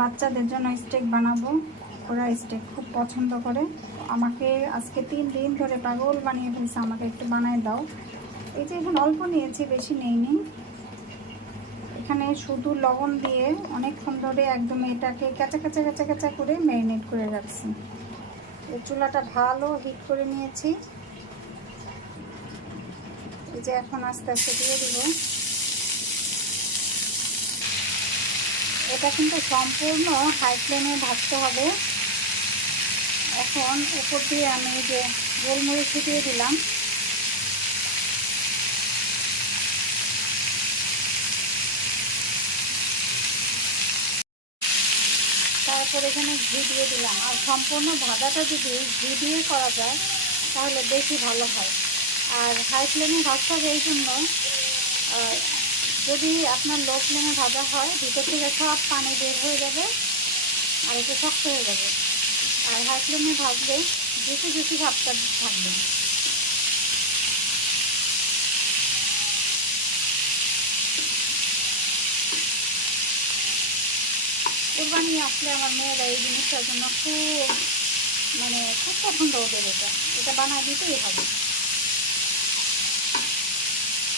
বাচ্চাদের জন্য স্টেক বানাবো। ওরা স্টেক খুব পছন্দ করে। আমাকে আজকে 3 দিন ধরে পাগল বানিয়ে ফেলছে, আমাকে একটু বানায় দাও। এই যে এখন অল্প নিয়েছি, বেশি নেইনি। এখানে শুধু লবণ দিয়ে অনেকক্ষণ ধরে একদম এটাকে কাঁচা কাঁচা কাঁচা কাঁচা করে ম্যারিনেট করে রাখছি। এই চুলাটা ভালো হিট করে নিয়েছি। এই যে এখন আস্তে আস্তে দিয়ে দিব। এটা কিন্তু সম্পূর্ণ হাই ফ্লেমে ভাজতে হবে। এখন উপর দিয়ে আমি যে গোলমরিচ ছিটিয়ে দিলাম। তারপর এখানে ঘি দিয়ে দিলাম। আর সম্পূর্ণ ভাজাটা যদি ঘি দিয়ে করা যায় তাহলে বেশি ভালো হয়। আর হাই ফ্লেমে ভাজতে হবে এই জন্য, যদি আপনার লো ফ্লেমে ভাজা হয় ভিতর থেকে সব পানি বের হয়ে যাবে আর একটু শক্ত হয়ে যাবে। আর হাই ফ্লেমে ভাজলে বেশি বেশি ভাবটা থাকবে। কোরবানি আসলে আমার মেয়েরা এই জিনিসটার জন্য খুব পছন্দ ওদের। এটা বানায় দিতেই হবে,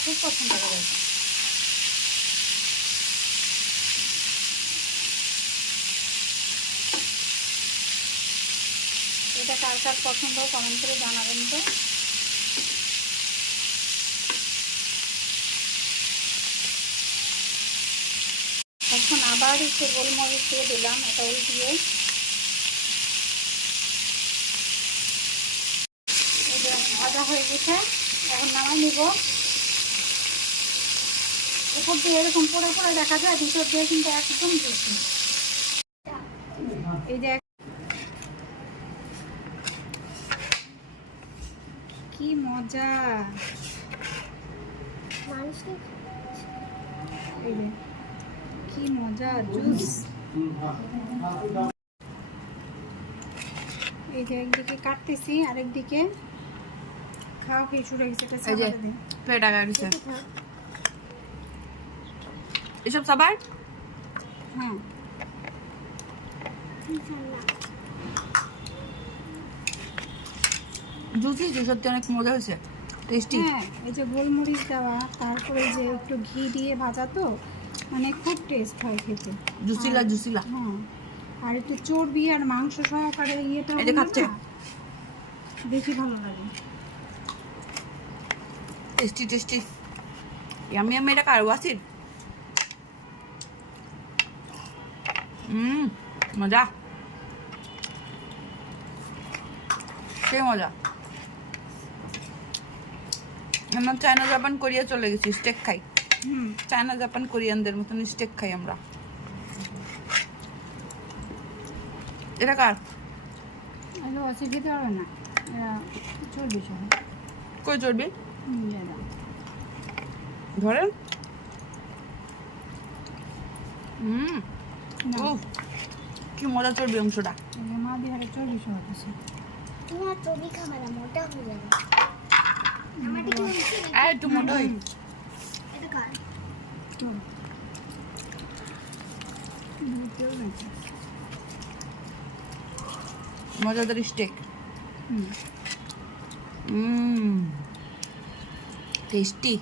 খুব পছন্দ করে এটা। এটা কার কার পছন্দ কমেন্ট করে জানাবেন তো। এখন আবার একটু গোলমরিচ দিয়ে দিলাম, এটা উল্টিয়ে। এই যে ভাজা হয়ে গেছে, এখন নামাই নিব। উপর দিয়ে এরকম পরে পরে দেখা যায়, ভিতর দিয়ে কিন্তু একদম জুসি। এই যে কি মজা, এই যে কি মজা জুস। এই যে একদিকে কাটতেছি, আরেকদিকে খাওয়া খেয়ে শুরু হয়ে গেছে। পেট আগা গেছে এসব সবার। হ্যাঁ, জুসি যে সত্যি অনেক মজা হয়েছে, টেস্টি। হ্যাঁ, এই যে গোলমরিচ দেওয়া, তারপরে যে একটু ঘি দিয়ে ভাজা, তো মানে খুব টেস্ট হয় খেতে, জুসিলা জুসিলা। হ্যাঁ, আর একটু চর্বি আর মাংস সহকারে ইয়েটা এই যে খাচ্ছে, বেশি ভালো লাগে। Tasty tasty yummy yummy. এটা কার ওয়াসির? মজা, সে মজা। আমরা চায়না জাপান কোরিয়া চলে গেছি, স্টেক খাই। চায়না জাপান কোরিয়ানদের মতন স্টেক খাই আমরা। এটা কার? এগুলো আছে, খেতে পারবে না, চর্বি সহ। কই চর্বি? ধরেন। কি মজা চর্বি অংশটা। মা বিহারে চর্বি সহ আছে। তোমার চর্বি খাবে না, মোটা হয়ে যাবে। একটু মোটা হই। এটা কার? মজাদার স্টেক। টেস্টি।